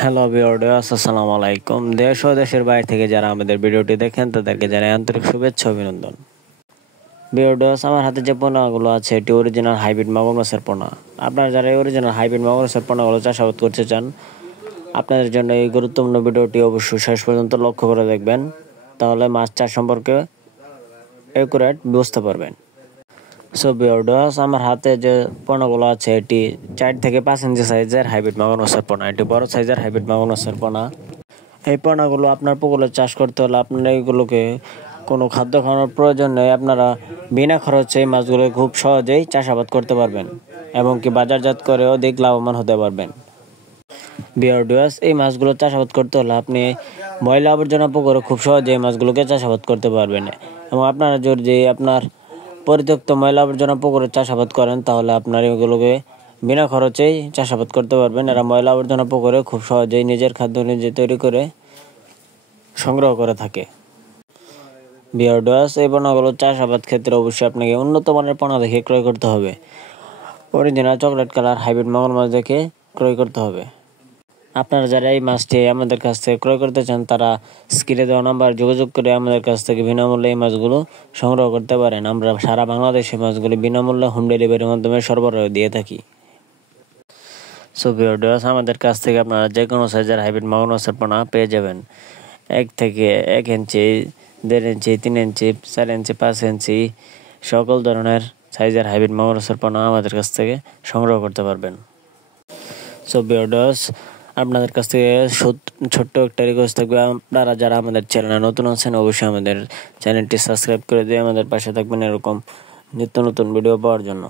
Hello viewers, আসসালামু আলাইকুম। দেশ ও দেশের বাইরে থেকে যারা আমাদের ভিডিওটি দেখেন তাদেরকে জানাই আন্তরিক শুভেচ্ছা অভিনন্দন। ভিউয়ার্স, আমার হাতে যে পোনাগুলো আছে এটি অরিজিনাল হাইব্রিড মাগুর মাছের পোনা। আপনারা যারা এই অরিজিনাল হাইব্রিড মাগুর মাছের পোনাগুলো চাষাবাদ করতে চান, আপনাদের জন্য এই গুরুত্বপূর্ণ ভিডিওটি অবশ্যই শেষ পর্যন্ত লক্ষ্য করে দেখবেন, তাহলে মাছ চাষ সম্পর্কে অ্যাকুরেট বুঝতে পারবেন। সো ভিউয়ার্স, আমার হাতে যে পোনাগুলো আছে এটি 4 থেকে 5 ইঞ্চি সাইজের হাইব্রিড মাগুর মাছের পোনা। এটি বড় সাইজের হাইব্রিড মাগুর মাছের পোনা। এই পোনাগুলো আপনার পুকুরে চাষ করতে হলে আপনারা এইগুলোকে কোনো খাদ্য খাওয়ানোর প্রয়োজন নেই। আপনারা বিনা খরচে এই মাছগুলো খুব সহজেই চাষাবাদ করতে পারবেন এবং কি বাজারজাত করে অধিক লাভবান হতে পারবেন। ভিউয়ার্স, এই মাছগুলো চাষাবাদ করতে হলে আপনি ময়লা আবর্জনা পুকুরে খুব সহজে এই মাছগুলোকে চাষাবাদ করতে পারবেন এবং আপনারা যদি আপনার পরিত্যক্ত ময়লা আবর্জনা পুকুরে চাষাবাদ করেন তাহলে আপনার এগুলোকে বিনা খরচেই চাষাবাদ করতে পারবেন। এরা ময়লা আবর্জনা পুকুরে খুব সহজেই নিজের খাদ্য নিজে তৈরি করে সংগ্রহ করে থাকে। ভিউয়ার্স, এই পোনাগুলো চাষাবাদ ক্ষেত্রে অবশ্যই আপনাকে উন্নত মানের পোনা দেখে ক্রয় করতে হবে। অরিজিনাল চকলেট কালার হাইব্রিড মাগুর মাছ দেখে ক্রয় করতে হবে। আপনারা যারা এই মাছটি আমাদের কাছ থেকে ক্রয় করতে চান তারা স্ক্রিনে দেওয়া নাম্বার যোগাযোগ করে আমাদের কাছ থেকে বিনামূল্যে এই মাছগুলো সংগ্রহ করতে পারেন। আমরা সারা বাংলাদেশে মাছগুলি বিনামূল্যে হোম ডেলিভারির মাধ্যমে সরবরাহ দিয়ে থাকি। সো ভিউয়ার্স, আমাদের কাছ থেকে আপনারা যে কোনো সাইজের হাইব্রিড মাগুর মাছের পোনা পেয়ে যাবেন। 1 থেকে 1 ইঞ্চি, 1.5 ইঞ্চি, 3 ইঞ্চি, 4 ইঞ্চি, 5 ইঞ্চি সকল ধরনের সাইজের হাইব্রিড মাগুর মাছের পোনা আমাদের কাছ থেকে সংগ্রহ করতে পারবেন। সো ভিউয়ার্স, আপনাদের কাছ থেকে ছোট্ট একটা রিকোয়েস্ট থাকবে, আপনারা যারা আমাদের চ্যানেলে নতুন আছেন অবশ্যই আমাদের চ্যানেলটি সাবস্ক্রাইব করে দিয়ে আমাদের পাশে থাকবেন এরকম নিত্য নতুন ভিডিও পাওয়ার জন্য।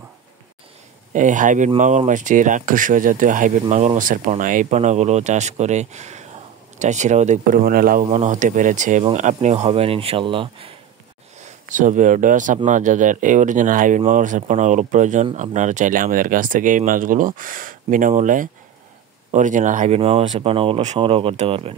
এই হাইব্রিড মাগুর মাছটি রাক্ষসীয় জাতীয় হাইব্রিড মাগুর মাছের পোনা। এই পোনাগুলো চাষ করে চাষিরা অধিক পরিমাণে লাভবান হতে পেরেছে এবং আপনিও হবেন ইনশাল্লাহ। সো ভিউয়ার্স, আপনারা যাদের এই অরিজিনাল হাইব্রিড মাগুর মাছের পোনাগুলো প্রয়োজন, আপনারা চাইলে আমাদের কাছ থেকে এই মাছগুলো বিনামূল্যে অরিজিনাল হাইব্রিড মাগুর মাছের পোনাগুলো সংগ্রহ করতে পারবেন।